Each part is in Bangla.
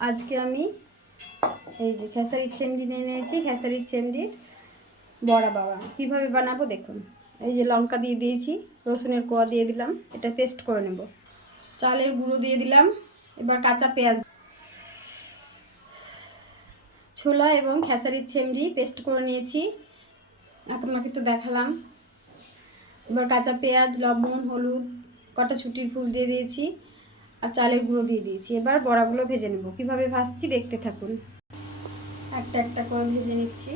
আজকে আমি এই যে খেসারির ছেমড়ি নিয়ে নিয়েছি। খেসারির ছেমড়ির বড়া কীভাবে বানাবো দেখুন। এই যে লঙ্কা দিয়ে দিয়েছি, রসুনের কোয়া দিয়ে দিলাম, এটা পেস্ট করে নেব। চালের গুঁড়ো দিয়ে দিলাম। এবার কাঁচা পেঁয়াজ, ছোলা এবং খেসারির ছেমড়ি পেস্ট করে নিয়েছি, আপনাকে তো দেখালাম। এবার কাঁচা পেঁয়াজ, লবণ, হলুদ, কটা ছুটির ফুল দিয়ে দিয়েছি আর চালের গুঁড়ো দিয়ে দিয়েছি। এবার বড়াগুলো ভেজে নেব। কীভাবে ভাজছি দেখতে থাকুন। একটা একটা করে ভেজে নিচ্ছি।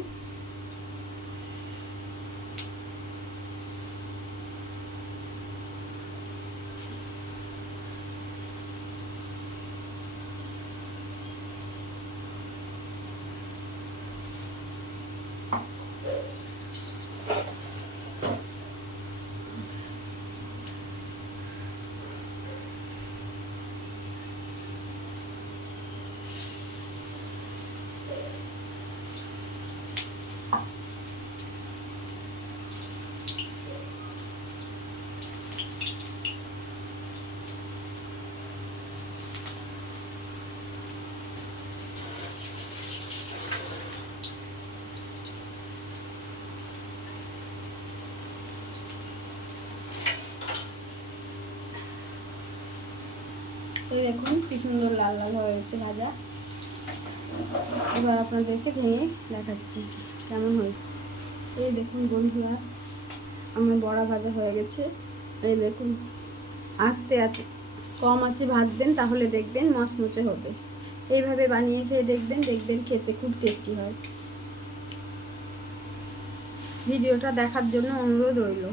এই দেখুন কি সুন্দর লাল লাল হয়ে গেছে ভাজা। এবার আপনাদেরকে ভেঙে দেখাচ্ছি কেমন হয়েছে। এই দেখুন বন্ধুরা, আমার বড়া ভাজা হয়ে গেছে। এই দেখুন, আস্তে আছে, কম আছে ভাজবেন, তাহলে দেখবেন মচমচে হবে। এইভাবে বানিয়ে খেয়ে দেখবেন খেতে খুব টেস্টি হয়। ভিডিওটা দেখার জন্য অনুরোধ রইল।